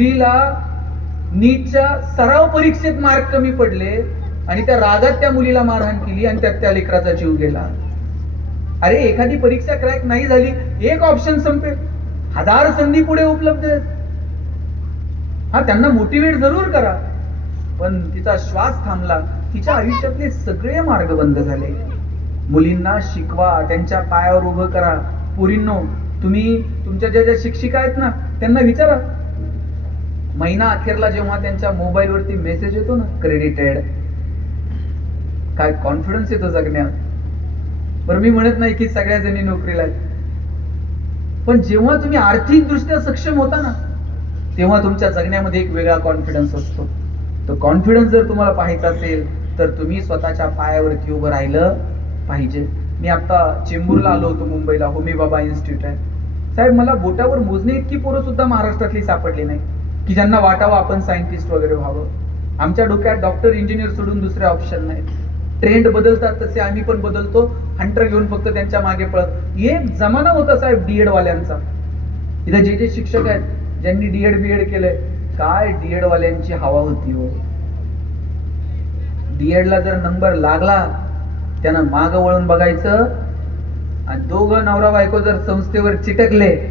मुलीला नीटच्या सराव परीक्षेत मार्क कमी पडले आणि त्या रागात त्या मुलीला मारहाण केली आणि त्यात त्या लेकराचा जीव गेला. अरे एखादी परीक्षा क्रॅक नाही झाली एक ऑप्शन संपेल. हजार संधी पुढे उपलब्ध आहेत. हा त्यांना मोटिवेट जरूर करा. पण तिचा श्वास थांबला. तिच्या आयुष्यातले सगळे मार्ग बंद झाले. मुलींना शिकवा त्यांच्या पायावर उभं करा. पुरींनो तुम्ही तुमच्या ज्या ज्या शिक्षिका आहेत ना त्यांना विचारा. महिना अखेरला जेव्हा त्यांच्या मोबाईलवरती मेसेज येतो ना क्रेडिटेड काय कॉन्फिडन्स येतो जगण्यात. बरं मी म्हणत नाही की सगळ्या जणी नोकरीला पण जेव्हा तुम्ही आर्थिक दृष्ट्या सक्षम होता ना तेव्हा तुमच्या जगण्यामध्ये एक वेगळा कॉन्फिडन्स असतो. तो कॉन्फिडन्स जर तुम्हाला पाहायचा असेल तर तुम्ही स्वतःच्या पायावरती उभं राहिलं पाहिजे. मी आता चेंबूरला आलो होतो मुंबईला होमी बाबा इन्स्टिट्यूट आहे. साहेब मला बोटावर मोजणे इतकी पोरं सुद्धा महाराष्ट्रातली सापडली नाही. की ज्यांना वाटावं आपण सायंटिस्ट वगैरे व्हावं. आमच्या डोक्यात डॉक्टर इंजिनियर सोडून दुसरे ऑप्शन नाहीत. ट्रेंड बदलतात तसे आम्ही पण बदलतो. हंटर घेऊन फक्त त्यांच्या मागे पळत. एक जमाना होता साहेब डीएड वाल्यांचा. इथे जे जे शिक्षक आहेत ज्यांनी डीएड बीएड केलंय काय डीएड वाल्यांची हवा होती हो. डीएड ला जर नंबर लागला त्यांना माग वळून बघायचं. आणि दोघं नवरा बायको जर संस्थेवर चिटकले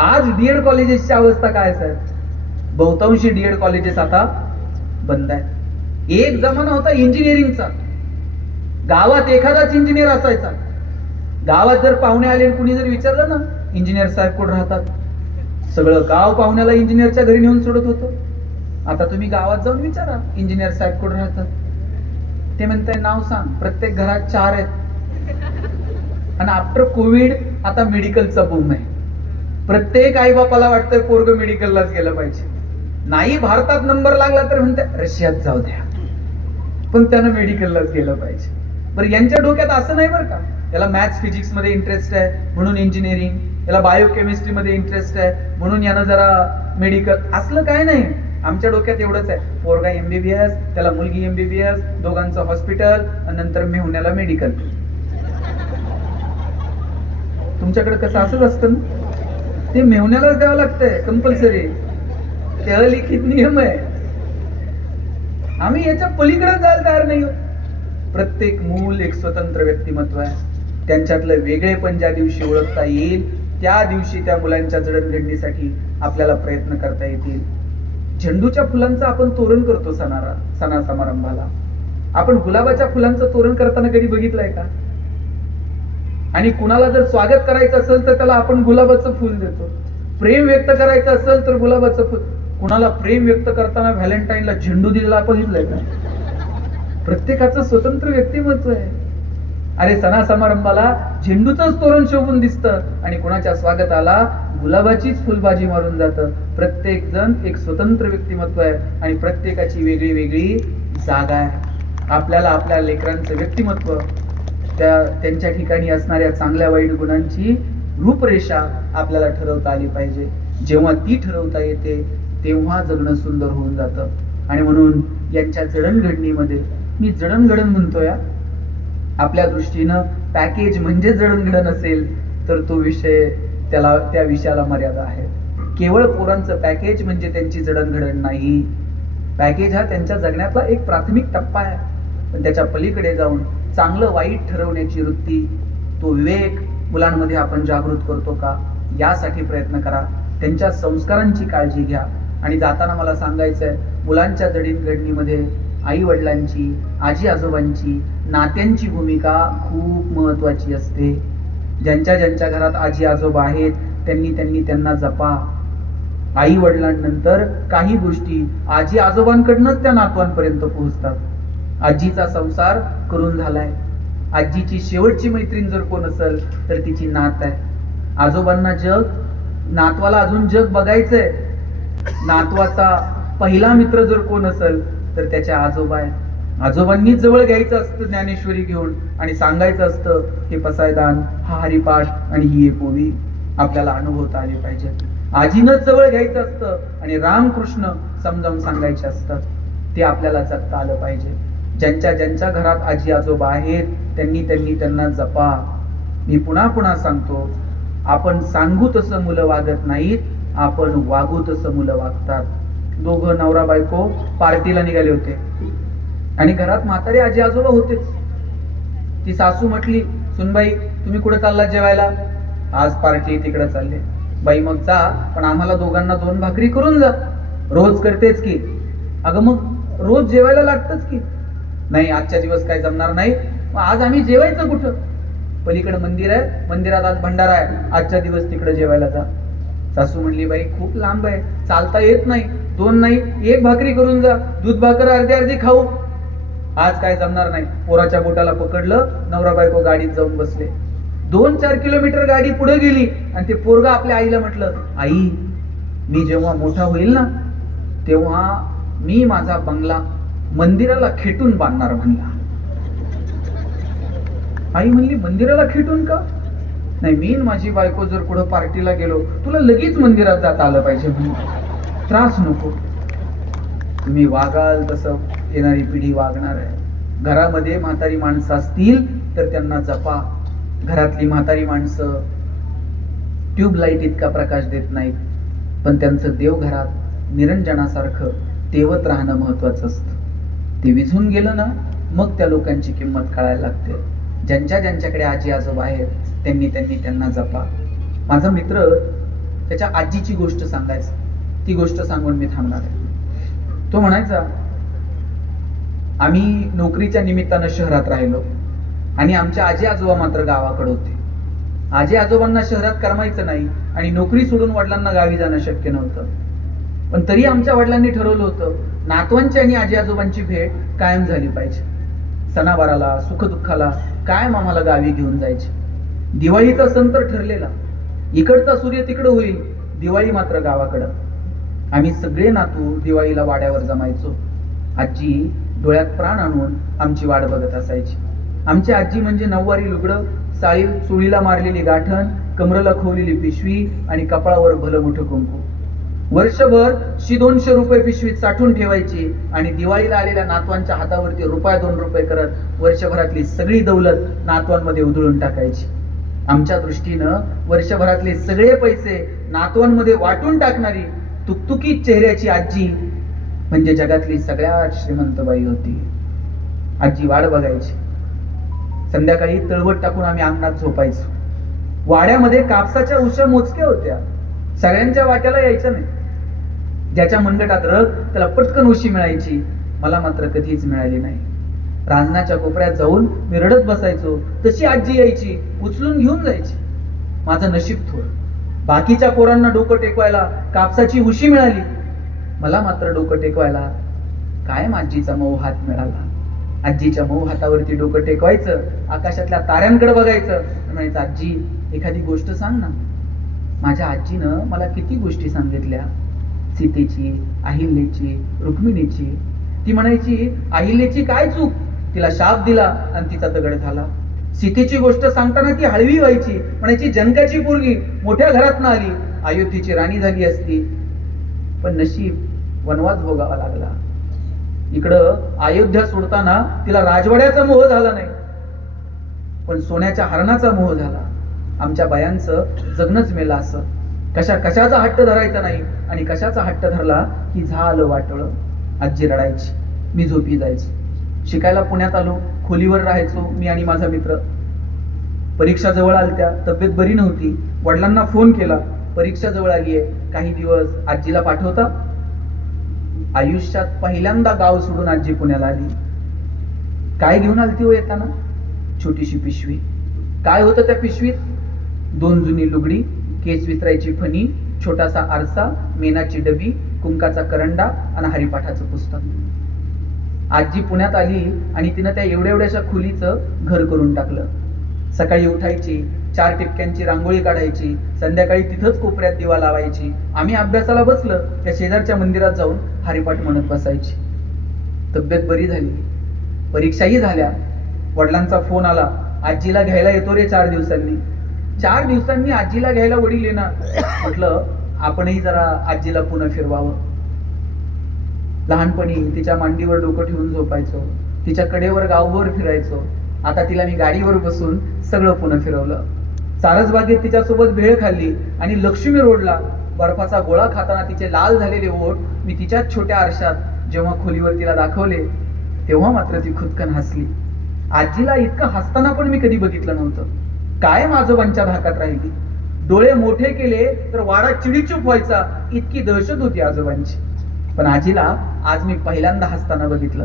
आज डीएड कॉलेजेसची अवस्था काय साहेब बहुतांशी डीएड कॉलेजेस आता बंद आहे एक जमाना होता इंजिनिअरिंगचा गावात एखादाच इंजिनियर असायचा. गावात जर पाहुणे आले कुणी जर विचारलं ना इंजिनियर साहेब कुठे राहतात? सगळं गाव पाहुण्याला इंजिनियरच्या घरी नेऊन सोडत होतं. आता तुम्ही गावात जाऊन विचारा इंजिनियर साहेब कुठे राहतात? ते म्हणताय नाव सांग. प्रत्येक घरात चार आहेत. आणि आफ्टर कोविड आता मेडिकलचा बूम आहे. प्रत्येक आई बापाला वाटतंय पोरग मेडिकललाच गेलं पाहिजे. नाही भारतात नंबर लागला तर म्हणते रशियात जाऊ द्या. पण त्यानं मेडिकललाच गेलं पाहिजे. बरं यांच्या डोक्यात असं नाही बरं का? याला मॅथ्स फिजिक्समध्ये इंटरेस्ट आहे म्हणून इंजिनिअरिंग त्याला बायोकेमिस्ट्री मध्ये इंटरेस्ट आहे म्हणून यानं जरा मेडिकल असलं काय नाही. आमच्या डोक्यात एवढंच आहे. पोरगा एमबीबीएस त्याला मुलगी एमबीबीएस दोघांचं हॉस्पिटल आणि नंतर मेहुण्याला मेडिकल तुमच्याकडे कसं असंच असतं ना? ते मेहुण्यालाच द्यावं लागतंय कंपल्सरी ते अलिखित नियम आहे. आम्ही याच्या पलीकडे जायला तयार नाही प्रत्येक मूल एक स्वतंत्र व्यक्तिमत्व आहे. त्यांच्यातलं वेगळेपण ज्या दिवशी ओळखता येईल त्या दिवशी त्या मुलांच्या जडणघडणीसाठी आपल्याला प्रयत्न करता येतील. झेंडूच्या फुलांचं आपण तोरण करतो सणारा सणा समारंभाला आपण गुलाबाच्या फुलांचं तोरण करताना कधी बघितलंय का? आणि कुणाला जर स्वागत करायचं असेल तर त्याला आपण गुलाबाचं फुल देतो. प्रेम व्यक्त करायचं असेल तर गुलाबाचं फुल. कुणाला प्रेम व्यक्त करताना व्हॅलेंटाईनला झेंडू दिलेला बघितलंय का? प्रत्येकाचं स्वतंत्र व्यक्तिमत्व आहे. अरे सणा समारंभाला झेंडूचंच तोरण शोभून दिसतं आणि कुणाच्या स्वागताला गुलाबाचीच फुलबाजी मारून जातं. प्रत्येक जण एक स्वतंत्र व्यक्तिमत्व आहे आणि प्रत्येकाची वेगळी वेगळी जागा आहे. आपल्याला आपल्या लेकरांचं व्यक्तिमत्व त्या त्यांच्या ठिकाणी असणाऱ्या चांगल्या वाईट गुणांची रूपरेषा आपल्याला ठरवता आली पाहिजे. जेव्हा ती ठरवता येते तेव्हा जगणं सुंदर होऊन जातं. आणि म्हणून यांच्या जडणघडणीमध्ये मी जडणघडण म्हणतो या आपल्या दृष्टीनं पॅकेज म्हणजे जडणघडण असेल तर तो विषय त्याला त्या विषयाला मर्यादा आहे. केवळ पोरांचं पॅकेज म्हणजे त्यांची जडणघडण नाही. पॅकेज हा त्यांच्या जगण्यातला एक प्राथमिक टप्पा आहे. पण त्याच्या पलीकडे जाऊन चांगलं वाईट ठरवण्याची वृत्ती तो विवेक मुलांमध्ये आपण जागृत करतो का? यासाठी प्रयत्न करा. त्यांच्या संस्कारांची काळजी घ्या. आणि जाताना मला सांगायचं आहे मुलांच्या जडणघडणीमध्ये आई वडिलांची आजी आजोबांची नात्यांची भूमिका खूप महत्वाची असते. ज्यांच्या ज्यांच्या घरात आजी आजोबा आहेत त्यांनी त्यांनी त्यांना जपा. आई वडिलांनंतर काही गोष्टी आजी आजोबांकडनंच त्या नातवांपर्यंत पोहोचतात. आजीचा संसार करून झालाय. आजीची शेवटची मैत्रीण जर कोण असेल तर तिची नात आहे. आजोबांना जग नातवाला अजून जग बघायचंय. नातवाचा पहिला मित्र जर कोण असेल तर त्याच्या आजोबा आहे. आजोबांनी जवळ घ्यायचं असतं ज्ञानेश्वरी घेऊन आणि सांगायचं असतं हे पसायदान हा हरिपाठ आणि ही एक ओवी आपल्याला अनुभवता आली पाहिजे. आजीनंच जवळ घ्यायचं असतं आणि रामकृष्ण समजावून सांगायचे असतात. ते आपल्याला जगता आलं पाहिजे. ज्यांच्या ज्यांच्या घरात आजी आजोबा आहेत त्यांनी त्यांनी त्यांना जपा. मी पुन्हा पुन्हा सांगतो आपण सांगू तसं मुलं वागत नाहीत आपण वागू तसं मुलं वागतात. दोघं नवरा बायको पार्टीला निघाले होते. आणि घरात म्हातारे आजी आजोबा होतेच. ती सासू म्हटली सुनबाई तुम्ही कुठे चाललात जेवायला? आज पार्टी तिकडे चालले. बाई मग जा पण आम्हाला दोघांना दोन भाकरी करून जा. रोज करतेच की. अगं मग रोज जेवायला लागतच की. नाही आजच्या दिवस काय जमणार नाही. मग आज आम्ही जेवायचं कुठं? पलीकडे मंदिर आहे. मंदिरात आज भंडारा आहे. आजच्या दिवस तिकडे जेवायला जा. सासू म्हणली बाई खूप लांब आहे. चालता येत नाही. दोन नाही एक भाकरी करून जा. दूध भाकर अर्धी अर्धी खाऊ. आज काय जमणार नाही. पोराच्या बोटाला पकडलं. नवरा बायको गाडीत जाऊन बसले. दोन चार किलोमीटर गाडी पुढे गेली आणि ते पोरगा आपल्या आईला म्हटलं आई मी जेव्हा मोठा होईल ना तेव्हा मी माझा बंगला मंदिराला खेटून बांधणार म्हणला. आई म्हणली मंदिराला खेटून का? नाही मी माझी बायको जर कुठं पार्टीला गेलो तुला लगेच मंदिरात जाता आलं पाहिजे म्हणून. त्रास नको. तुम्ही वागाल तसं येणारी पिढी वागणार आहे. घरामध्ये म्हातारी माणसं असतील तर त्यांना जपा. घरातली म्हातारी माणसं ट्यूबलाईट इतका प्रकाश देत नाहीत पण त्यांचं देवघरात निरंजनासारखं तेवत राहणं महत्वाचं असतं. ते विझून गेलं ना मग त्या लोकांची किंमत कळायला लागते. ज्यांच्या ज्यांच्याकडे आजी आजोबा आहेत त्यांनी त्यांनी त्यांना जपा. माझा मित्र त्याच्या आजीची गोष्ट सांगायचा. ती गोष्ट सांगून मी थांबणार आहे. तो म्हणायचा आम्ही नोकरीच्या निमित्तानं शहरात राहिलो आणि आमच्या आजी आजोबा मात्र गावाकडे होते. आजी आजोबांना शहरात करमायचं नाही आणि नोकरी सोडून वडिलांना गावी जाणं शक्य नव्हतं. पण तरी आमच्या वडिलांनी ठरवलं होतं नातवांची आणि आजी आजोबांची भेट कायम झाली पाहिजे. सणावाराला सुखदुःखाला कायम आम्हाला गावी घेऊन जायचे. दिवाळीचा सण तर ठरलेला. इकडचा सूर्य तिकडं होईल दिवाळी मात्र गावाकडं. आम्ही सगळे नातू दिवाळीला वाड्यावर जमायचो. आजी डोळ्यात प्राण आणून आमची वाट बघत असायची. आमची आजी म्हणजे नऊवारी लुगडं साळी चुळीला मारलेली गाठण कमरला खोवलेली पिशवी आणि कपाळावर भलं मोठं कुंकू. वर्षभर शी दोनशे रुपये पिशवीत साठवून ठेवायची आणि दिवाळीला आलेल्या नातवांच्या हातावरती रुपया दोन रुपये करत वर्षभरातली सगळी दौलत नातवांमध्ये उधळून टाकायची. आमच्या दृष्टीनं वर्षभरातले सगळे पैसे नातवांमध्ये वाटून टाकणारी तुकतुकीत चेहऱ्याची आजी म्हणजे जगातली सगळ्यात श्रीमंत बाई होती. आजी वाट बघायची. संध्याकाळी तळवट टाकून आम्ही अंगणात झोपायचो. वाड्यामध्ये कापसाच्या उशा मोजक्या होत्या. सगळ्यांच्या वाट्याला यायचं नाही. ज्याच्या मंडटात रग त्याला पटकन उशी मिळायची. मला मात्र कधीच मिळाली नाही. रांजणाच्या कोपऱ्यात जाऊन मी रडत बसायचो. तशी आजी यायची उचलून घेऊन जायची. माझं नशीब थोर. बाकीच्या पोरांना डोकं टेकवायला कापसाची उशी मिळाली. मला मात्र डोकं टेकवायला कायम आजीचा मऊ हात मिळाला. आजीच्या मऊ हातावरती डोकं टेकवायचं आकाशातल्या ताऱ्यांकडे बघायचं. म्हणायचं आजी एखादी गोष्ट सांग ना. माझ्या आजीनं मला किती गोष्टी सांगितल्या. सीतेची अहिल्याची रुक्मिणीची. ती म्हणायची अहिल्याची काय चूक? तिला शाप दिला आणि तिचा दगड झाला. सीतेची गोष्ट सांगताना ती हळवी व्हायची. म्हणायची जनकाची पोरगी मोठ्या घरात आली. अयोध्येची राणी झाली असती. पण नशीब वनवास भोगावा लागला. इकडं अयोध्या सोडताना तिला राजवाड्याचा मोह झाला नाही. पण सोन्याच्या हरणाचा मोह झाला. आमच्या बायांचं जगणंच मेलं असं. कशा कशाचा हट्ट धरायचा नाही आणि कशाचा हट्ट धरला की झालं वाटळ? आजी रडायची मी झोपी जायचो. शिकायला पुण्यात आलो खोलीवर राहायचो मी आणि माझा मित्र. परीक्षा जवळ आलत्या तब्येत बरी नव्हती. वडिलांना फोन केला परीक्षा जवळ आली आहे काही दिवस आजीला पाठवता? आयुष्यात पहिल्यांदा गाव सोडून आजी पुण्याला आली. काय घेऊन आलती हो येताना? छोटीशी पिशवी. काय होतं त्या पिशवीत? दोन जुनी लुगडी केस विसरायची फणी छोटासा आरसा मेनाची डबी कुंकाचा करंडा आणि हरिपाठाचं पुस्तक. आजी पुण्यात आली आणि तिनं त्या एवढ्या एवढ्याशा खोलीचं घर करून टाकलं. सकाळी उठायची चार टिपक्यांची रांगोळी काढायची संध्याकाळी तिथंच कोपऱ्यात दिवा लावायची आम्ही अभ्यासाला बसलं त्या शेजारच्या मंदिरात जाऊन हरिपाठ म्हणत बसायची. तब्येत बरी झाली. परीक्षाही झाल्या. वडिलांचा फोन आला. आजीला घ्यायला येतो रे चार दिवसांनी. चार दिवसांनी आजीला घ्यायला वडील येणार. म्हटलं आपणही जरा आजीला पुन्हा फिरवावं. लहानपणी तिच्या मांडीवर डोकं ठेवून झोपायचो. तिच्या कडेवर गावभर फिरायचो. आता तिला मी गाडीवर बसून सगळं पुन्हा फिरवलं. सारसबागेत तिच्यासोबत भेळ खाल्ली आणि लक्ष्मी रोडला बर्फाचा गोळा खाताना तिचे लाल झालेले ओठ मी तिच्याच छोट्या आरशात जेव्हा खोलीवर तिला दाखवले तेव्हा मात्र ती खुदकन हसली. आजीला इतकं हसताना पण मी कधी बघितलं नव्हतं. काय माजोबांच्या धाकात राहिली? डोळे मोठे केले तर वाडा चिडीचूप व्हायचा. इतकी दहशत होती आजोबांची. पण आजीला आज मी पहिल्यांदा हसताना बघितलं.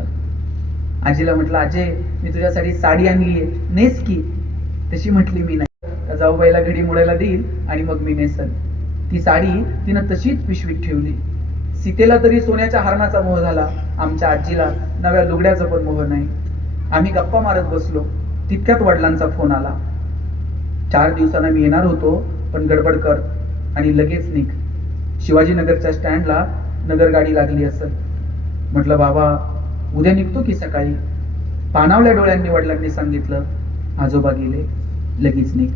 आजीला म्हटलं अजय मी तुझ्यासाठी साडी आणलीये. नेस की. तशी म्हटली मी नाही. जाऊबाईला घडी मोडायला देईल आणि मग मी नेसल ती साडी तिनं तशीच पिशवीत ठेवली. सीतेला तरी सोन्याच्या हरणाचा मोह झाला. आमच्या आजीला नव्या लुगड्याचा पण मोह नाही. आम्ही गप्पा मारत बसलो. तितक्यात वडिलांचा फोन आला. चार दिवसांना मी येणार होतो पण गडबड कर आणि लगेच निघ. शिवाजीनगरच्या स्टँडला नगर गाडी लागली असत म्हटलं बाबा उद्या निघतो की सकाळी? पाणावल्या डोळ्यांनी वडिलांनी सांगितलं आजोबा गेले लगेच निघ.